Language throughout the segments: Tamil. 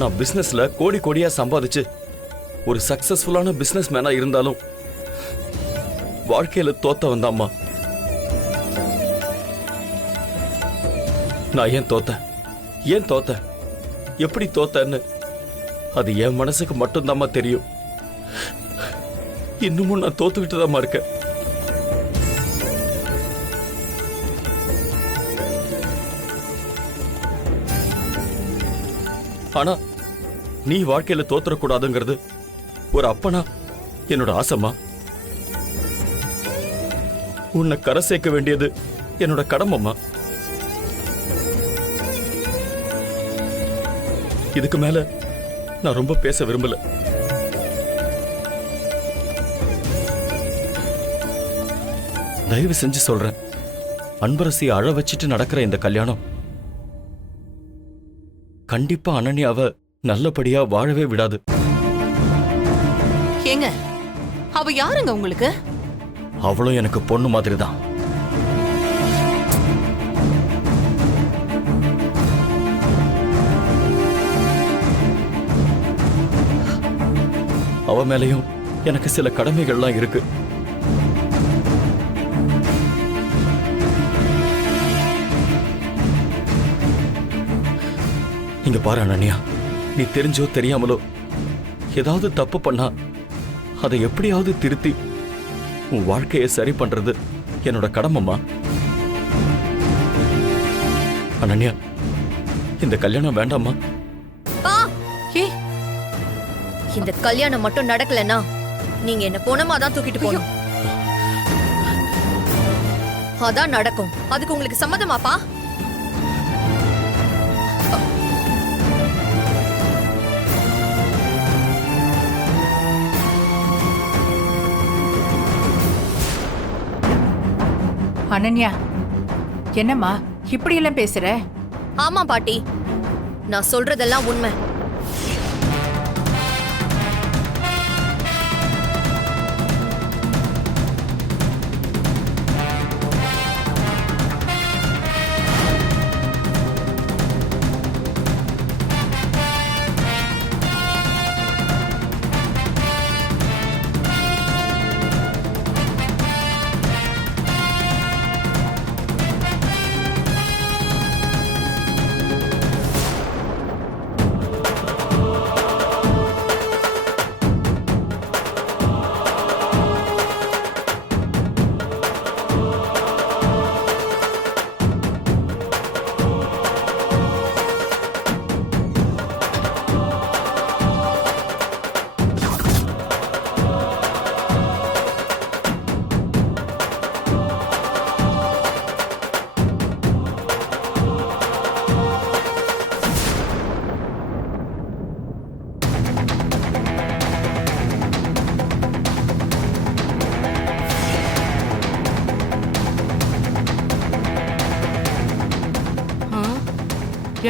நான் பிசினஸ்ல கோடி கோடியா சம்பாதிச்சு ஒரு சக்சஸ்ஃபுல்லான பிசினஸ் மேனா இருந்தாலும் வாழ்க்கையில தோத்த வந்தாம்மா. நான் ஏன் தோத்த எப்படி தோத்தன்னு அது என் மனசுக்கு மட்டும்தாம்மா தெரியும். இன்னமும் நான் தோத்துக்கிட்டுதாம்மா இருக்கேன். ஆனா நீ வாழ்க்கையில தோத்துறக்கூடாதுங்கிறது ஒரு அப்பனா என்னோட ஆசைமா. உன்னை கரை சேர்க்க வேண்டியது என்னோட கடமைமா. இதுக்கு மேல நான் ரொம்ப பேச விரும்பல. தயவு செஞ்சு சொல்றேன், அன்பரசியை அழ வச்சிட்டு நடக்கிற இந்த கல்யாணம் கண்டிப்பா அனன்யாவை நல்லபடியா வாழவே விடாது. ஏங்க, அவ யாருங்க உங்களுக்கு? அவளும் எனக்கு பொண்ணு மாதிரி தான். அவ மேலையும் எனக்கு சில கடமைகள்லாம் இருக்கு. இங்க பாரு அனன்யா, நீ தெரிஞ்சோ தெரியாமலோ ஏதாவது தப்பு பண்ணா அதை எப்படியாவது திருத்தி உன் வாழ்க்கையை சரி பண்றது என்னோட கடமைமா. அனன்யா, இந்த கல்யாணம் வேண்டாமா? இந்த கல்யாணம் மட்டும் நடக்கலன்னா நீங்க என்ன போனமா தான் தூக்கிட்டு போகணும். அதான் நடக்கும். அதுக்கு உங்களுக்கு சம்மதமாப்பா? அனன்யா, என்னம்மா இப்படி எல்லாம் பேசுற? ஆமா பாட்டி, நான் சொல்றதெல்லாம் உண்மை.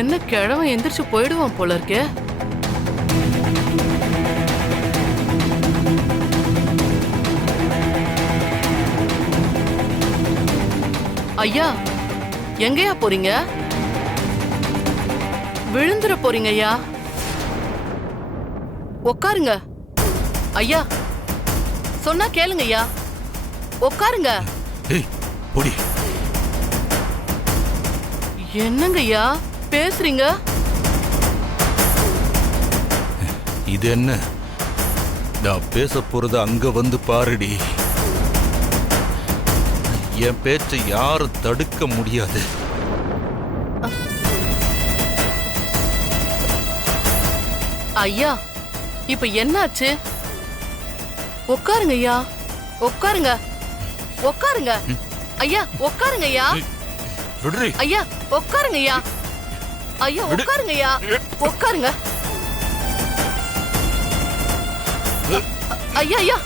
என்ன கிழவன் எந்திரிச்சு போயிடுவான் போல இருக்கே. ஐயா, எங்கயா போறீங்க? விழுந்துற போறீங்க ஐயா. உட்காருங்க ஐயா, சொன்னா கேளுங்க ஐயா. உட்காருங்க. என்னங்க ஐயா பேசுறீங்க? இது என்ன? நான் பேச போறது அங்க வந்து பாருடி. என் பேச்சை யாரும் தடுக்க முடியாது. ஐயா, இப்ப என்னாச்சு? உட்காருங்க ஐயா, உட்காருங்க. உட்காருங்க ஐயா, உட்காருங்க ஐயா. ஐயா உட்காருங்க ஐயா. ஐயா உட்காருங்க ஐயா, உட்காருங்க. ஐயா ஐயா,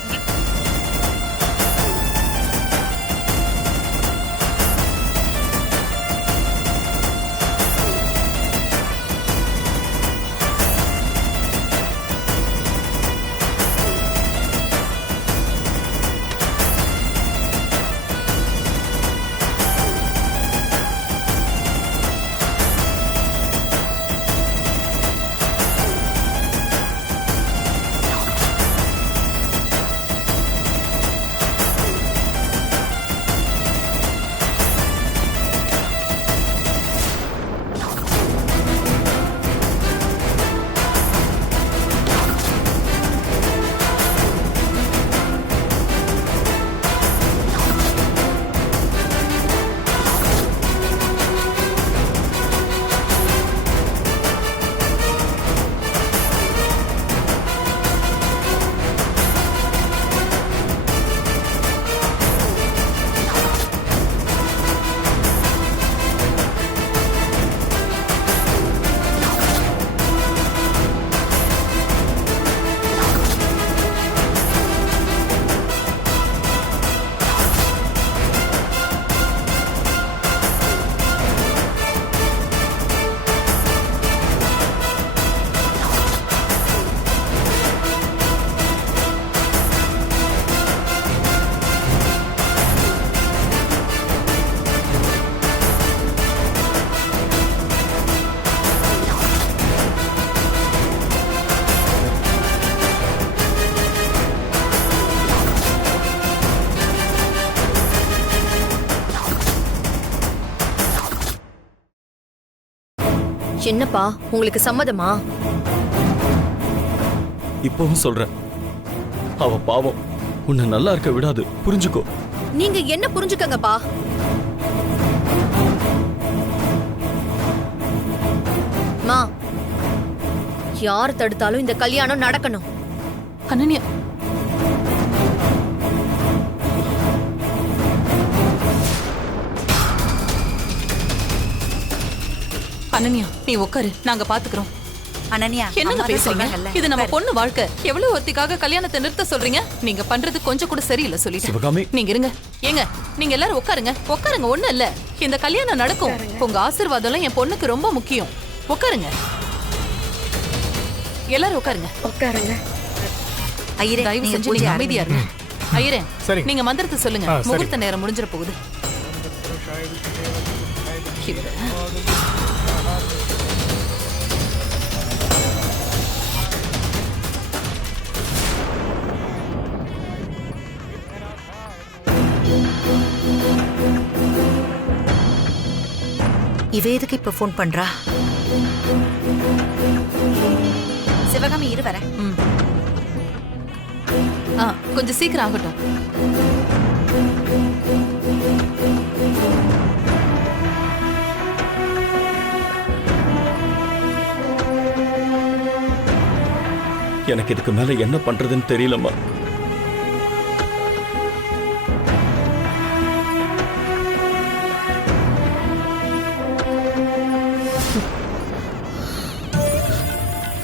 என்னப்பா உங்களுக்கு சம்மதமா? இப்பவும் சொல்றேன், அவ பாவம், உன்னை நல்லா இருக்க விடாது, புரிஞ்சுக்கோ. நீங்க என்ன புரிஞ்சுக்கங்கப்பா. மா, யார் தடுத்தாலும் இந்த கல்யாணம் நடக்கணும். அனன்யா, அனன்யா நீ உட்காரு, நாங்க பாத்துக்கிறோம். அனன்யா, என்னங்க அம்மா தான் பேசுறீங்க? சொன்னாங்கல்ல. இது நம்ம பொண்ணு வாழ்க்கை. எவ்வளவு ஒத்திக்காக கல்யாணத்தை நிறுத்த சொல்றீங்க? நீங்க பண்றது கொஞ்சம் கூட சரியில்லை சொல்லிட்டேன். சிவகாமி, நீங்க இருங்க. ஏங்க, நீங்க எல்லாரும் உட்காருங்க. உட்காருங்க, ஒண்ணு இல்ல. இந்த கல்யாணம் நடக்கும். உங்க ஆசீர்வாதம் என் பொண்ணுக்கு ரொம்ப முக்கியம். உட்காருங்க, எல்லாரும் உட்காருங்க. உட்காருங்க. ஐயரே, தயவு நீங்க செஞ்சு பூஜை நீங்க அமைதியா ஆரம்பிங்க. இருங்க. ஐயரே, நீங்க மந்திரத்தை சொல்லுங்க. முகூர்த்த நேரம் முடிஞ்சிட போகுது. இவரு. இவ எதுக்கு இப்ப போன் பண்றா? சிவகாமி இரு வரேன். கொஞ்சம் சீக்கிரம் ஆகட்டும். எனக்கு இதுக்கு மேல என்ன பண்றதுன்னு தெரியலம்மா.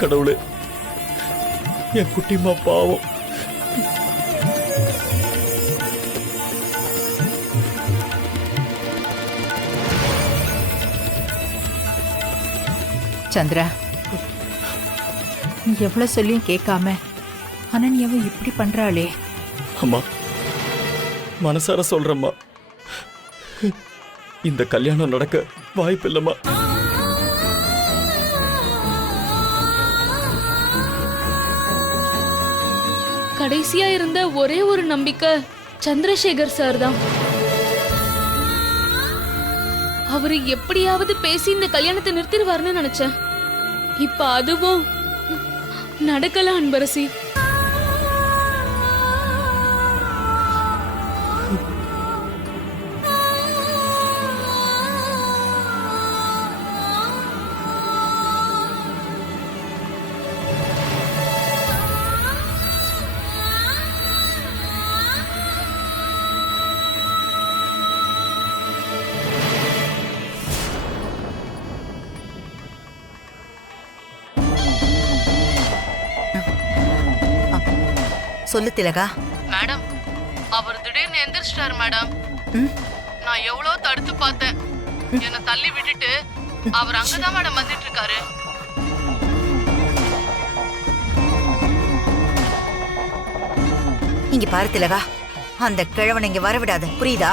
கடவுளே, என் குட்டிமா பாவம். சந்திரா, நீ எவ்வளவு சொல்லியும் கேட்காம அனன்யாவை இப்படி பண்றாளே. அம்மா, மனசார சொல்றம்மா, இந்த கல்யாணம் நடக்க வாய்ப்பில்லைம்மா. கடைசியா இருந்த ஒரே ஒரு நம்பிக்கை சந்திரசேகர் சார் தான். அவரு எப்படியாவது பேசி இந்த கல்யாணத்தை நிறுத்திடுவார்னு நினைச்சேன். இப்ப அதுவும் நடக்கல அன்பரசி. சொல்லு திலகா. மேடம், அவர் திடீர்னு எந்திரிச்சிட்டாரு மேடம். நான் எவ்வளவு தடுத்து பார்த்தேன். என்ன தள்ளி விட்டுட்டு அவர் அங்கதான் மேடம் வந்துட்டு இருக்காரு. இங்க பாரு திலகா, அந்த கிழவனை இங்க வரவிடாது, புரியுதா?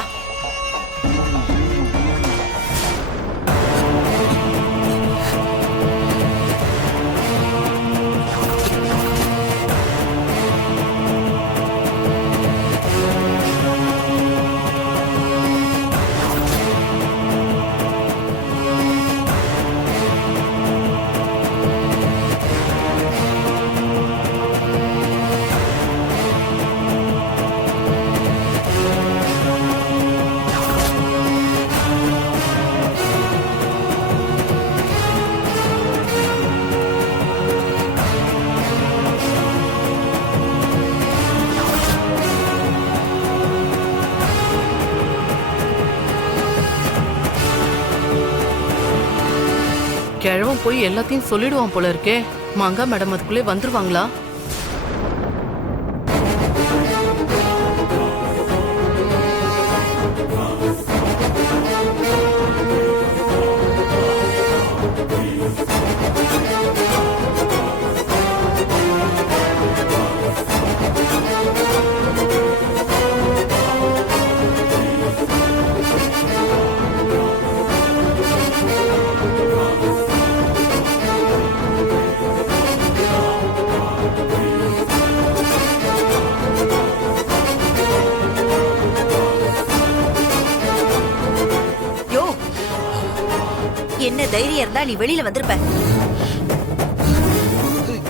கிழவன் போய் எல்லாத்தையும் சொல்லிடுவான் போல இருக்கே. மாங்கா மேடம் அதுக்குள்ளே வந்துருவாங்களா? என்ன தைரியம் இருந்தா நீ வெளியில வந்திருப்ப.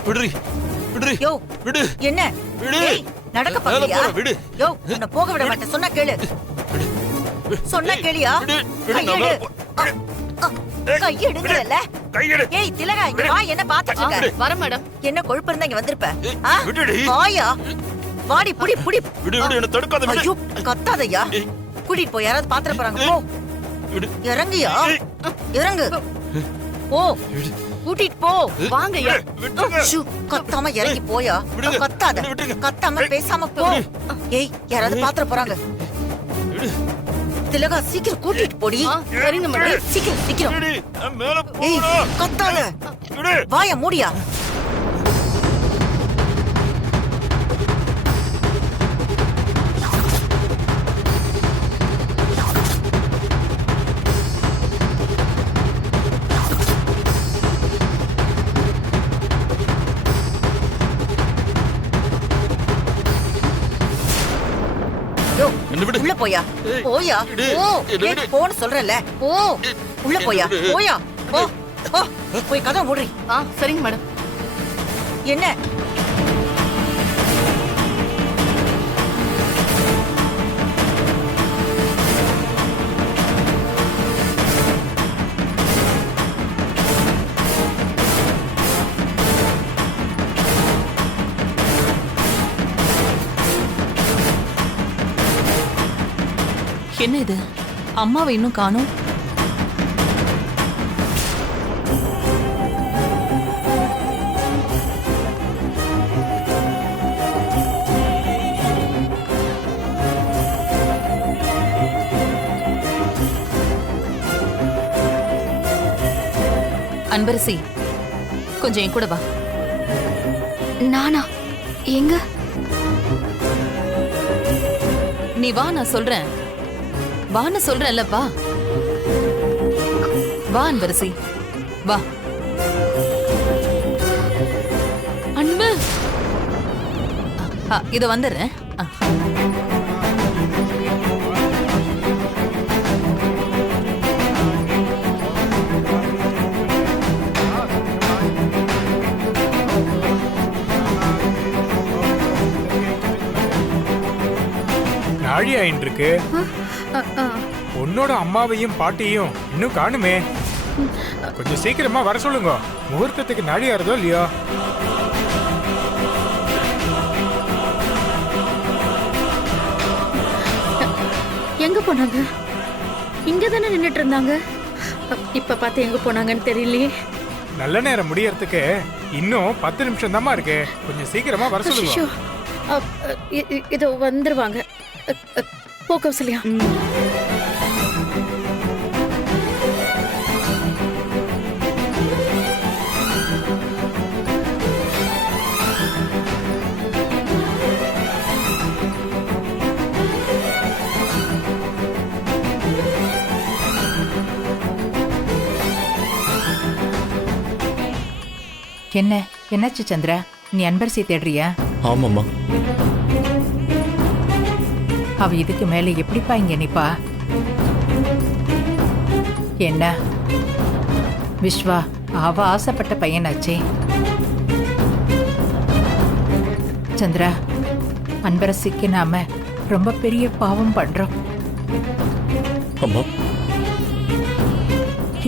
விடுறி விடுறி யோ விடு என்ன விடு. ஏய், நடக்க மேல பாக்கறியா? போறேன், விடு. யோ உன்னை போக விட மாட்டேன், சொன்னா கேளு. சொன்னா கேளியா? விடு, விடு, நான் கையெடு. மேல போ- கையெடுங்கல. கையெடு. ஏய் திலகா, இங்க வா, என்ன பாத்துட்டு இருக்க? வர மேடம். என்ன கொழுப்பு இருந்தா இங்க வந்திருப்ப? ஆ? விடுடி. வாயா, வாடி, புடி புடி. விடு விடு, என்ன தடுக்காத, விடு. ஐயோ கத்தாதயா. ஏய். கூட்டிட்டு போ, யாராவது பாத்திர போறாங்க. போ, விடு. இறங்குயா, ஏய். இறங்கு. போ, விடு. கூட்டிட்டு போ. வாங்கய்யா. விட்டுருங்க. ஷூ, கத்தாம இறங்கி போயா. விடுங்க. கத்தாத, விட்டுருங்க. கத்தாம பேசாம போ. ஏய், யாராவது பாத்திர போறாங்க. விடு. திலகா சீக்கிரம் கூட்டிட்டு போடி. சரிங்க மேடம். ஏய், சீக்கிரம் சீக்கிரம். விடுடி. நான் மேல ஏய் போகணும். கத்தாத, விடு. வாயா மூடியா. யோ, என்ன விடு. உள்ள போயா. ஏய், போயா. விடு. ஓ, என்ன ஏய், விடு. போன்னு சொல்றல. ஓ, உள்ள போயா. என்ன விடு. போயா. போ, போ. போய் கதவை மூடுறி. சரிங்க மேடம். என்ன? என்ன இது? அம்மாவை இன்னும் காணோம். அன்பரசி, கொஞ்சம் என் கூட வா. நானா? எங்க? நீ வா, நான் சொல்றேன். வான்னு சொல்றேன்ல, வா. வா அன்பரசி, வா. அன்பு, இத வந்துடுறேன். நாழி ஆயின்னு இருக்கு. உன்னோட அம்மாவையும் பாட்டியும் இன்னும் காணுமே. கொஞ்சம் சீக்கிரமா வர சொல்லுங்க. முகூர்த்தத்துக்கு நாழி ஆறதோ இல்லையோ. எங்க போனாங்க? இங்க தானே நின்னுட்டு இருந்தாங்க. இப்ப பார்த்து எங்க போனாங்கன்னு தெரியலையே. நல்ல நேரம் முடியறதுக்கு இன்னும் 10 நிமிஷம் தாமா இருக்கு. கொஞ்சம் சீக்கிரமா வர சொல்லுங்க. ஐயோ, இதோ வந்துருவாங்க. போ கௌசல்யா. என்ன என்னாச்சு சந்திரா? நீ அன்பரசி தேடுறியா? ஆமாம்மா. அவ இதுக்கு மேல எப்படிப்பா இங்க நிப்பா? என்ன விஸ்வா, அவ ஆசைப்பட்ட பையனாச்சே. சந்திரா, அன்பரசிக்கு நாம ரொம்ப பெரிய பாவம் பண்றோம். அம்மா,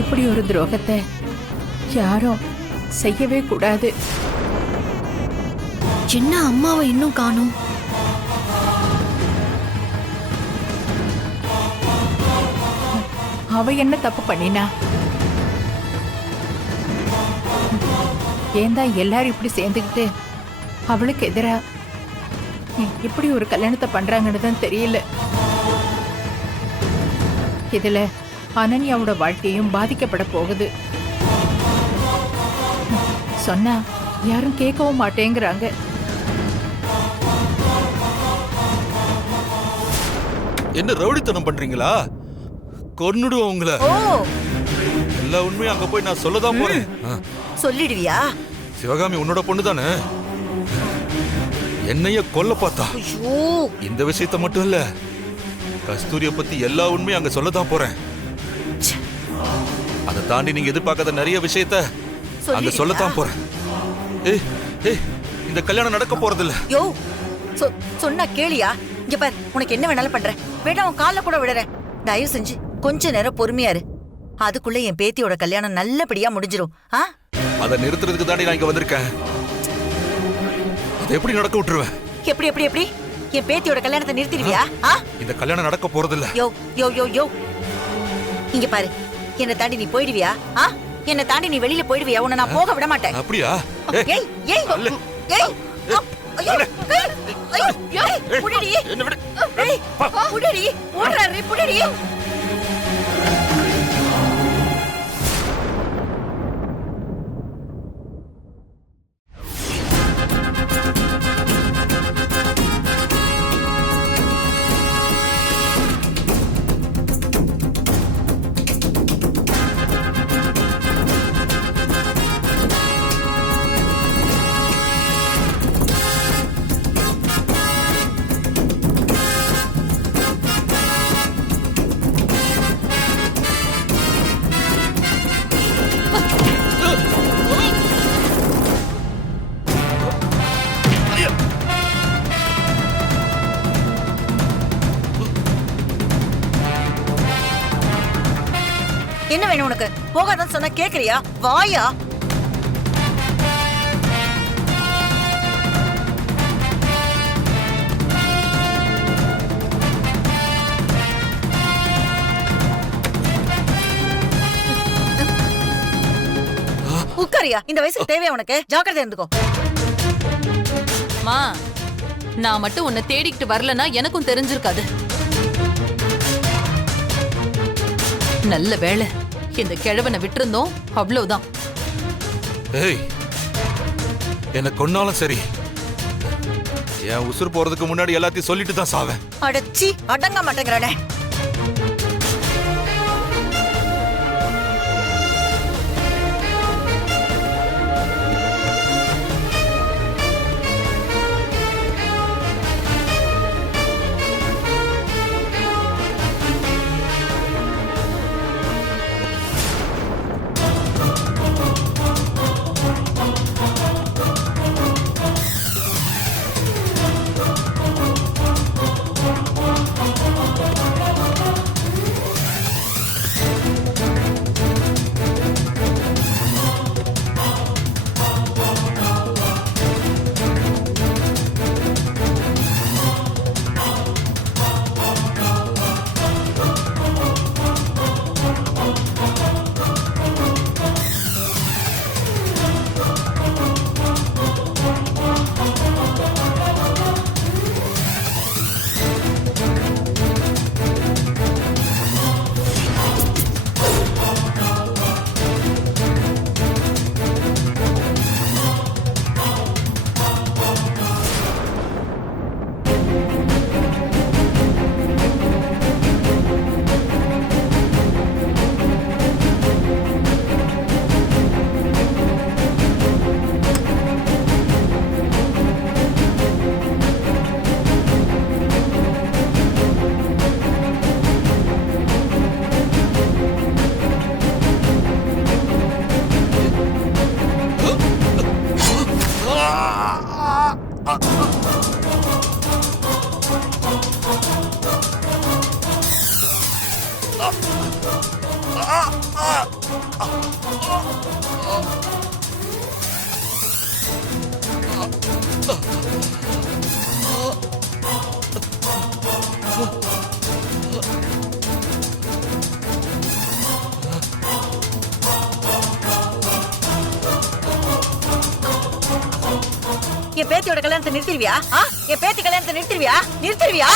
இப்படி ஒரு துரோகத்தை யாரும் செய்யவே கூடாது. என்ன அம்மாவை இன்னும் காணோம்? அவ என்ன தப்பு பண்ணினா? ஏன் தான் எல்லாரும் இப்படி சேர்ந்துக்கிட்டு அவளுக்கு எதிரா இப்படி ஒரு கல்யாணத்தை பண்றாங்கன்னு தான் தெரியல. இதுல அனன்யாவோட வாழ்க்கையும் பாதிக்கப்பட போகுது. சொன்னா யாரும் கேட்கவும் மாட்டேங்கிறாங்க. என்ன ரவுடித்தனம் பண்றீங்களா? கொன்னுடுவோம் உங்களை. ஓ, எல்லா உண்மையும் அங்க போய் நான் சொல்லதான் போறேன். சொல்லிடுவியா? சிவகாமி உன்னோட பொண்ணு தானே? என்னைய கொல்ல பார்த்தா. ஐயோ, இந்த விஷயத்த மட்டும் இல்ல, கஸ்தூரிய பத்தி எல்லா உண்மையும் அங்க சொல்லதான் போறேன். அதை தாண்டி நீங்க எதிர்பார்க்காத நிறைய விஷயத்த அங்க சொல்லத்தான் போறேன். ஏய் ஏய், இந்த கல்யாணம் நடக்க போறது இல்ல. யோ சொன்னா கேளியா? இங்க பாரு, உனக்கு என்ன வேணாலும் பண்றேன். வேணா உன் கால்ல கூட விடுறேன். தயவு செஞ்சு கொஞ்ச நேரம் பொறுமையா இரு. அதுக்குள்ள என் பேத்தியோட கல்யாணம் நல்லபடியா முடிஞ்சிரும். அதை நிறுத்துறதுக்கு தாண்டி நான் இங்க வந்திருக்கேன். அதை எப்படி நடக்க விட்டுருவேன்? எப்படி எப்படி எப்படி என் பேத்தியோட கல்யாணத்தை நிறுத்திடுவியா? இந்த கல்யாணம் நடக்க போறது இல்ல. யோ யோ யோ யோ இங்க பாரு, என்னை தாண்டி நீ போயிடுவியா? என்னை தாண்டி நீ வெளியில போயிடுவியா? உன்னை நான் போக விட மாட்டேன். அப்படியா? ஏய் ஏய் ஏய் ஐயோ, ஐயோ, ஏய், புடிடி. ஏய், புடிடி, ஓடுறாரு, புடிடி. என்ன வேணும் உனக்கு? போகாதன்னு சொன்னா கேக்குறியா? வாயா. உட்காரியா? இந்த வயசுக்கு தேவையா உனக்கு? ஜாக்கிரதை இருந்துக்கோ. மா, நான் மட்டும் உன்னை தேடிக்கிட்டு வரலன்னா எனக்கும் தெரிஞ்சிருக்காது. நல்ல வேளை இந்த கிழவனை விட்டிருந்தோம், அவ்வளவுதான். ஏய், என்ன கொன்னாலும் சரி, என் உசுர் போறதுக்கு முன்னாடி எல்லாத்தையும் சொல்லிட்டு தான் சாவேன். அடச்சி, அடங்க மாட்டேங்கிறானே. என் பேத்தியோட கல்யாணத்தை நிறுத்திடுவியா? என் பேத்தி கல்யாணத்தை நிறுத்திடுவியா? நிறுத்திடுவியா?